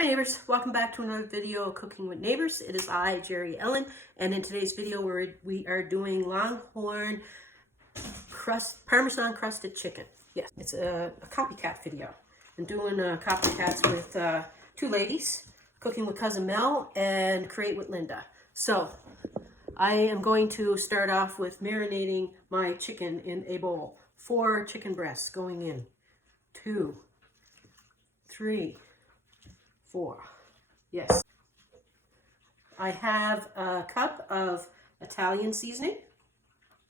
Hi neighbors, welcome back to another video of Cooking with Neighbors. It is I, Jerry Ellen, and in today's video we are doing Longhorn Parmesan Crusted Chicken. Yes, it's a copycat video. I'm doing copycats with two ladies, Cooking with Couzin Mel and Create with Linda. So I am going to start off with marinating my chicken in a bowl. 4 chicken breasts going in. 2, 3, 4. Yes. I have a cup of Italian seasoning,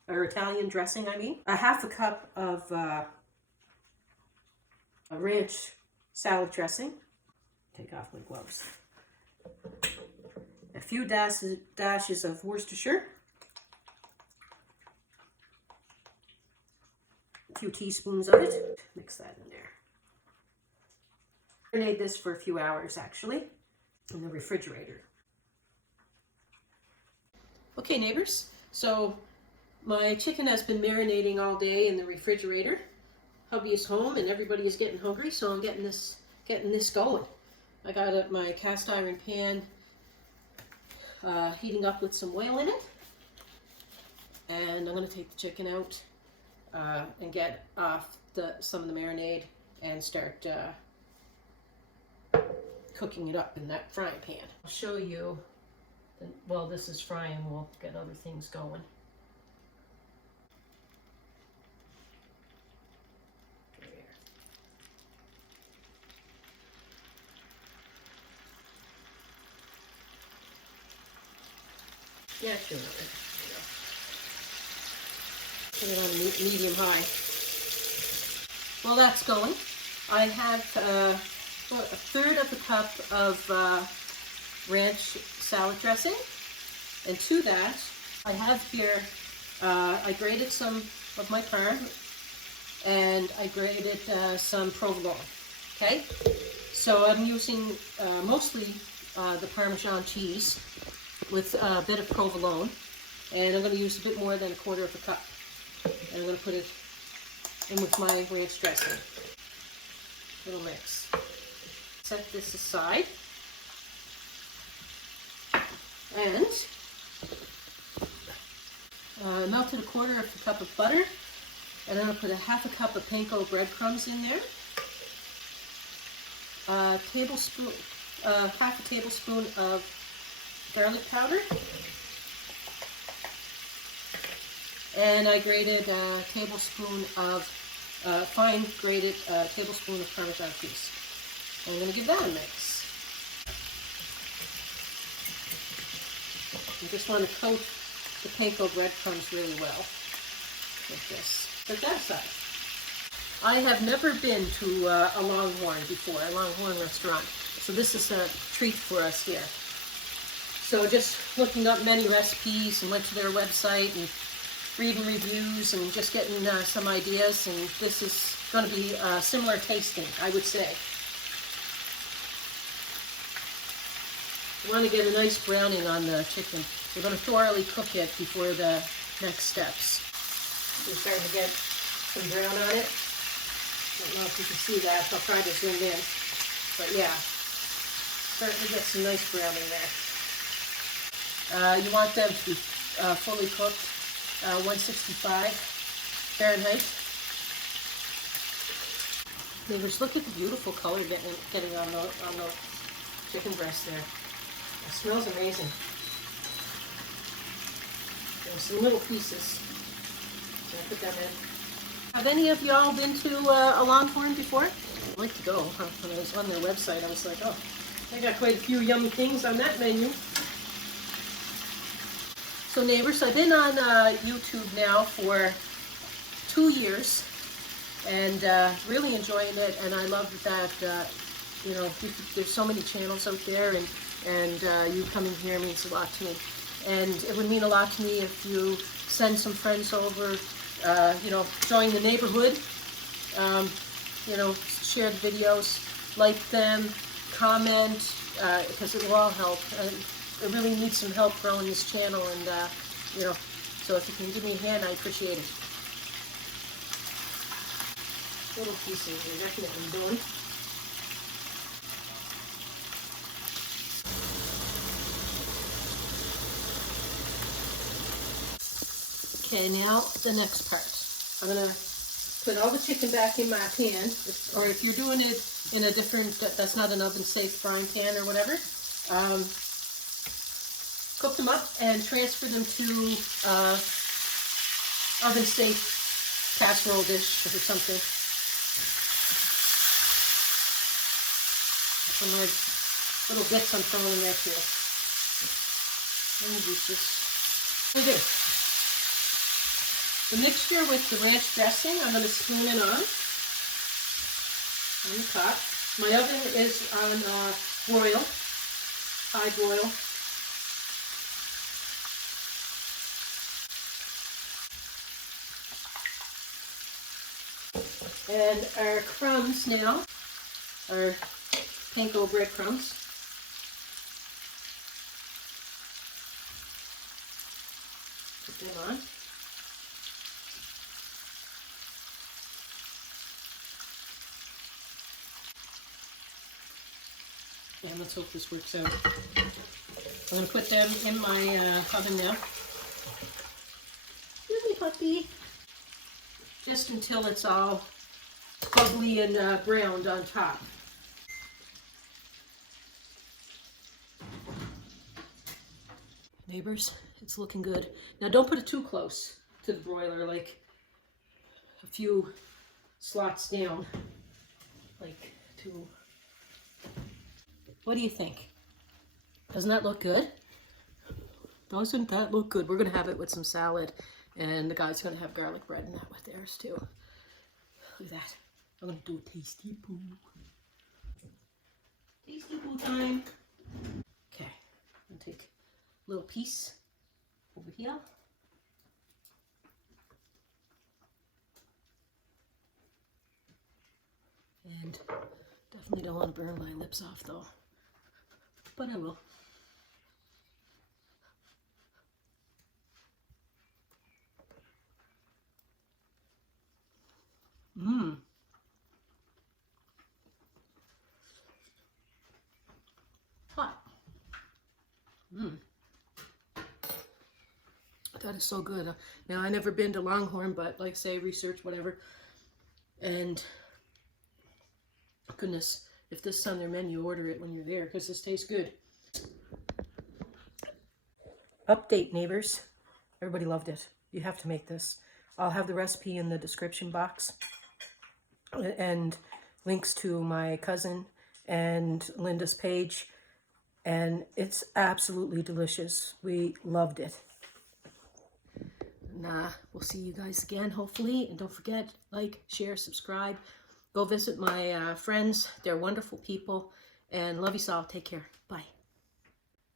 or Italian dressing, I mean. A half a cup of a ranch salad dressing. Take off my gloves. A few dashes of Worcestershire. A few teaspoons of it. Mix that in there. Marinate this for a few hours actually in the refrigerator. Okay neighbors, so my chicken has been marinating all day in the refrigerator. Hubby is home and everybody is getting hungry, so I'm getting this going. I got my cast iron pan heating up with some oil in it, and I'm going to take the chicken out and get off some of the marinade and start cooking it up in that frying pan. I'll show you, well, this is frying, we'll get other things going. Yeah, sure. Put it on medium high. While that's going, I have a third of a cup of ranch salad dressing, and to that I have here, I grated some of my parm and I grated some provolone. Okay, so I'm using mostly the Parmesan cheese with a bit of provolone, and I'm going to use a bit more than 1/4 of a cup, and I'm going to put it in with my ranch dressing. Little mix. Set this aside, and melted 1/4 of a cup of butter, and I'm going to put a half a cup of panko breadcrumbs in there, half a tablespoon of garlic powder, and I grated a tablespoon of fine grated tablespoon of Parmesan cheese. I'm going to give that a mix. You just want to coat the panko breadcrumbs really well with this. Put that aside. I have never been to a Longhorn before, a Longhorn restaurant, so this is a treat for us here. So just looking up many recipes and went to their website and reading reviews and just getting some ideas, and this is going to be similar tasting, I would say. You want to get a nice browning on the chicken. You're going to thoroughly cook it before the next steps. We're starting to get some brown on it. I don't know if you can see that. I'll try to zoom in. But yeah, starting to get some nice browning there. You want them to be fully cooked, 165 Fahrenheit. Neighbors, look at the beautiful color getting on the chicken breast there. It smells amazing. There's some little pieces. So I'll put them in. Have any of y'all been to a Longhorn before? I'd like to go. When I was on their website, I was like, oh, they got quite a few yummy things on that menu. So neighbors, I've been on YouTube now for 2 years, and really enjoying it. And I love that you know, there's so many channels out there, and you coming here means a lot to me. And it would mean a lot to me if you send some friends over, you know, join the neighborhood, you know, share the videos, like them, comment, because it will all help. I really need some help growing this channel, and you know, so if you can give me a hand, I appreciate it. Little pieces are definitely doing. Okay, now the next part. I'm gonna put all the chicken back in my pan, or if you're doing it in a different, that's not an oven-safe frying pan or whatever, cook them up and transfer them to oven-safe casserole dish or something. Some little bits I'm throwing in there too. Let me use this. Okay. The mixture with the ranch dressing, I'm going to spoon it on the top. My oven is on broil, high broil. And our crumbs now, our panko breadcrumbs. Put them on. And let's hope this works out. I'm going to put them in my oven now. Really puppy. Just until it's all bubbly and browned on top. Neighbors, it's looking good. Now don't put it too close to the broiler, like a few slots down, like two. What do you think? Doesn't that look good? Doesn't that look good? We're gonna have it with some salad, and the guy's gonna have garlic bread and that with theirs too. Look at that. I'm gonna do a tasty poo. Tasty poo time. Okay, I'm gonna take a little piece over here. And definitely don't want to burn my lips off though, but I will. Mmm. Hot. Mmm. That is so good. Now, I never been to Longhorn, but like say research, whatever. And goodness, if this is on their menu, order it when you're there because this tastes good. Update, neighbors. Everybody loved it. You have to make this. I'll have the recipe in the description box and links to my cousin and Linda's page. And it's absolutely delicious. We loved it. And we'll see you guys again, hopefully. And don't forget, like, share, subscribe. Go visit my friends. They're wonderful people. And love you all. Take care. Bye.